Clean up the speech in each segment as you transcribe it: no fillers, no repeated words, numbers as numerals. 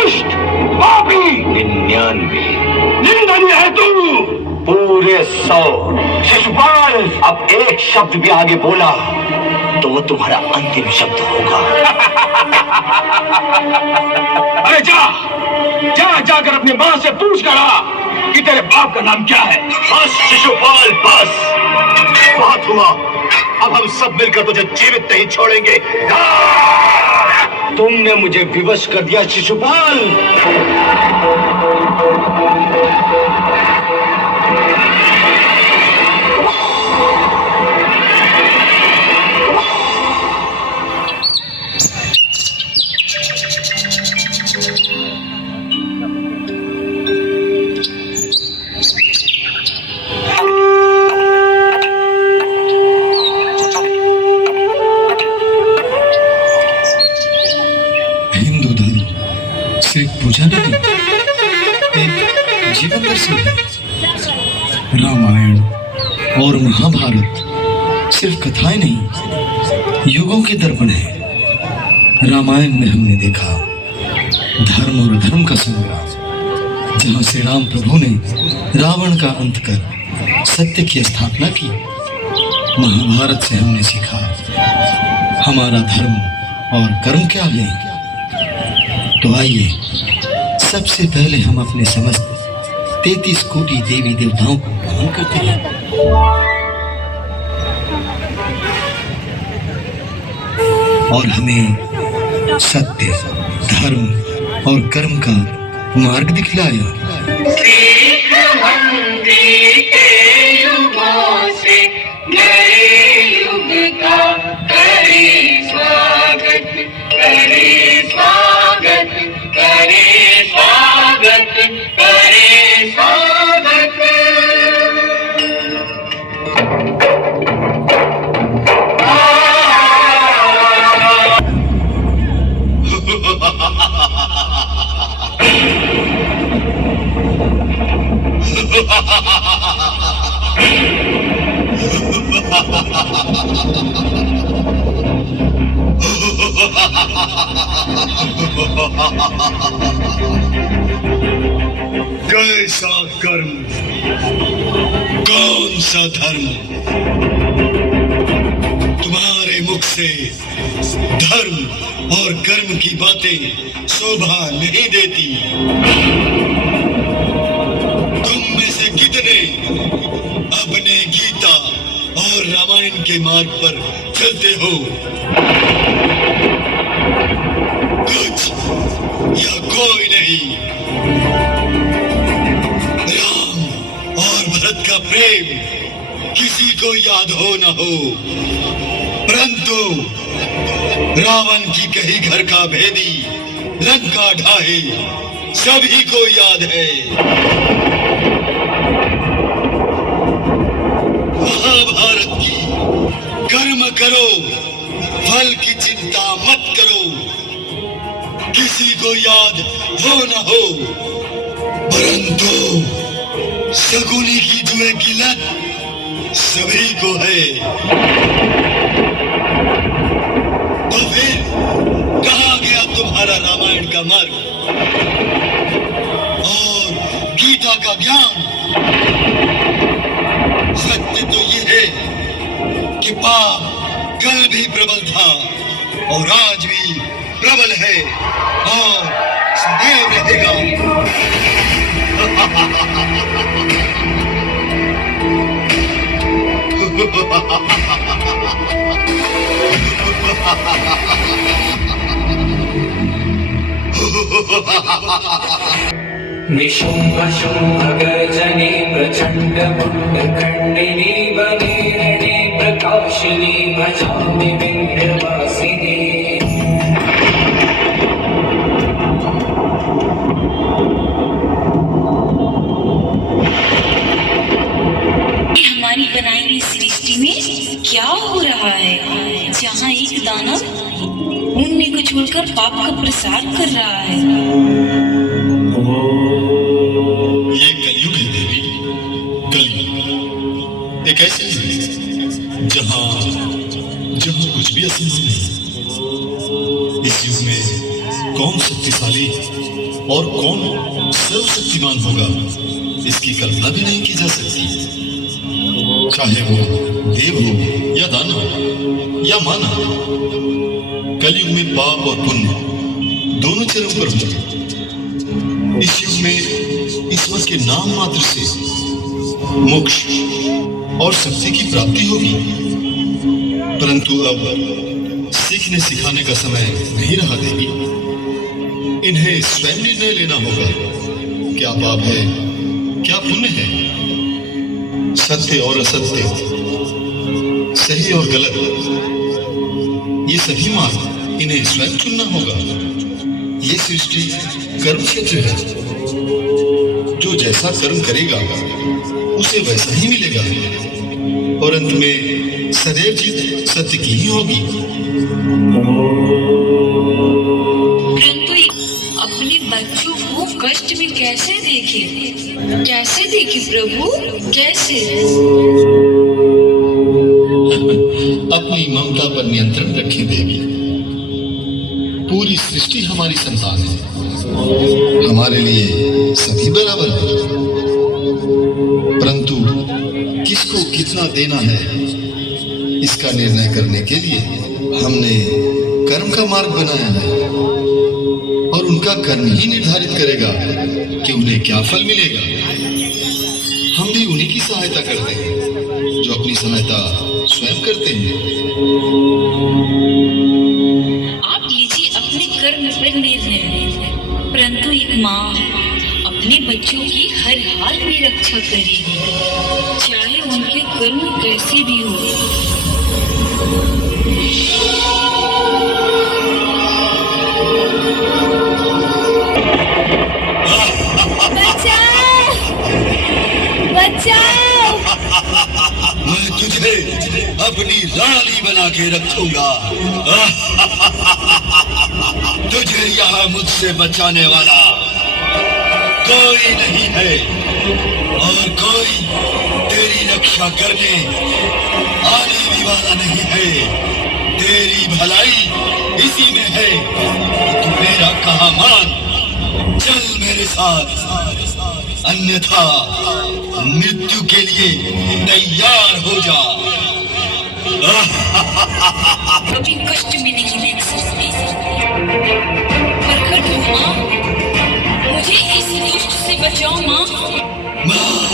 दुष्ट, पापी, 99 निंदनीय है तू। पूरे 100। शिशुपाल, अब एक शब्द भी आगे बोला तो वो तुम्हारा अंतिम शब्द होगा। अरे जाकर अपनी माँ से पूछ कर आ कि तेरे बाप का नाम क्या है। बस शिशुपाल, बस बहुत हुआ। अब हम सब मिलकर तुझे जीवित नहीं छोड़ेंगे। तुमने मुझे विवश कर दिया शिशुपाल। सिर्फ पूजा नहीं, एक जीवन दर्शन है। रामायण और महाभारत सिर्फ कथाएं नहीं, युगों के दर्पण है। रामायण में हमने देखा धर्म और अधर्म का संग्राम, जहां श्री राम प्रभु ने रावण का अंत कर सत्य की स्थापना की। महाभारत से हमने सीखा हमारा धर्म और कर्म क्या है। तो आइए सबसे पहले हम अपने समस्त 33 कोटि देवी देवताओं को नमन करते हैं। और हमें सत्य, धर्म और कर्म का मार्ग दिखलाया। कैसा कर्म, कौन सा धर्म, तुम्हारे मुख से धर्म और कर्म की बातें शोभा नहीं देती। तुम में से कितने अपने गीता और रामायण के मार्ग पर चलते हो? कुछ या कोई नहीं। राम और भरत का प्रेम किसी को याद हो न हो, परंतु रावण की कही घर का भेदी लंका ढाहे सभी को याद है। महाभारत की कर्म करो, फल की चिंता मत करो। किसी को याद हो न हो, परंतु शकुनी की जुए की लत सभी को है। तो फिर कहाँ गया तुम्हारा रामायण का मार्ग और गीता का ज्ञान? सत्य तो ये है कि पाप कल भी प्रबल था और आज भी प्रबल है और सदैव रहेगा। निशुम्भ शुम्भ गर्जने प्रचंड मुंड खंडिनी बने रणे प्रकाशिनी भजामि विंध्यवासिनी। हमारी बनाई हुई सृष्टि में क्या हो रहा है, जहाँ एक दानव पुण्य को छोड़कर पाप का प्रसार कर रहा है। ये कलयुग है देवी, कलयुग एक ऐसी है जहाँ कुछ भी असंभव है। इस युग में कौन शक्तिशाली है और कौन सर्वशक्तिमान होगा, इसकी कल्पना भी नहीं की जा सकती। चाहे वो देव हो या दानव या मानव, कलयुग में पाप और पुण्य दोनों चरम पर होंगे। इस युग में ईश्वर के नाम मात्र से मोक्ष और शक्ति की प्राप्ति होगी। परंतु अब सीखने सिखाने का समय नहीं रहा देवी। इन्हें स्वयं निर्णय लेना होगा, क्या पाप है क्या पुण्य है, सत्य और असत्य, सही और गलत, ये सभी मार्ग इन्हें स्वयं चुनना होगा। ये सृष्टि कर्म क्षेत्र है, जो जैसा कर्म करेगा उसे वैसा ही मिलेगा और अंत में सदैव जीत सत्य की ही होगी। परंतु अपने बच्चों को कष्ट में कैसे देखे प्रभु, कैसे? अपनी ममता पर नियंत्रण रखें देवी। पूरी सृष्टि हमारी संतान है, हमारे लिए सभी बराबर है। परंतु किसको कितना देना है, इसका निर्णय करने के लिए हमने कर्म का मार्ग बनाया है और उनका कर्म ही निर्धारित करेगा कि उन्हें क्या फल मिलेगा। हम भी उन्हीं की सहायता करते हैं जो अपनी सहायता स्वयं करते हैं। आप लीजिए अपने कर्म पर निर्णय, परंतु एक माँ अपने बच्चों की हर हाल में रक्षा करेगी, चाहे उनके कर्म कैसे भी हो। बचाओ! मैं तुझे अपनी रानी बना के रखूंगा। तुझे यहाँ मुझसे बचाने वाला कोई नहीं है और कोई तेरी रक्षा करने आने भी वाला नहीं है। तेरी भलाई इसी में है, तू मेरा कहा मान, चल मेरे साथ, अन्यथा मृत्यु के लिए तैयार हो जा। कभी कष्ट में नहीं देख सकती, प्रकट हो माँ, मुझे इस दुष्ट से बचाओ माँ,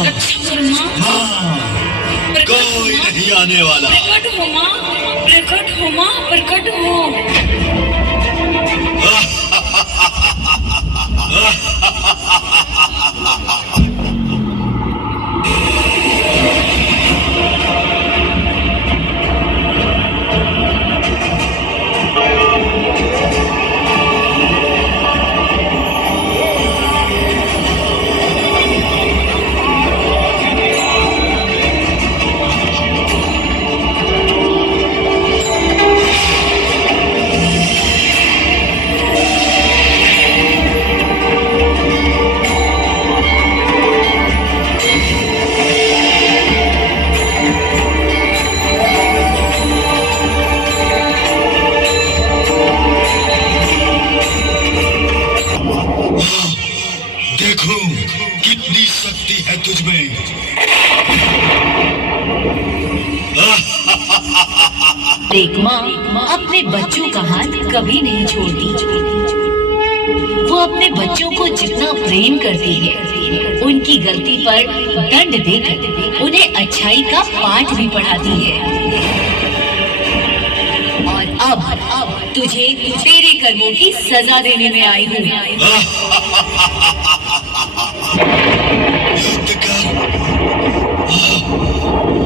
रक्षा करो माँ। कोई नहीं आने वाला। प्रकट हो माँ, प्रकट हो माँ, प्रकट हो। देखो कितनी शक्ति है तुझमें। देख माँ अपने बच्चों का हाथ कभी नहीं छोड़ती। वो अपने बच्चों को जितना प्रेम करती है, उनकी गलती पर दंड देकर उन्हें अच्छाई का पाठ भी पढ़ाती है। और अब तुझे तेरे कर्मों की सजा देने में आई हूँ। युद्ध कर,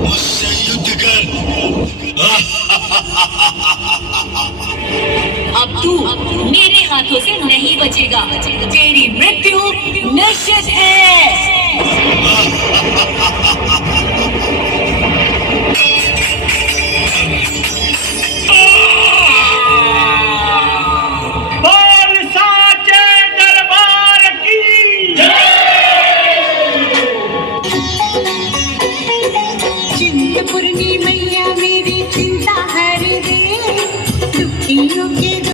मुझसे युद्ध कर। अब तू मेरे हाथों से नहीं बचेगा। तेरी मृत्यु निश्चित है।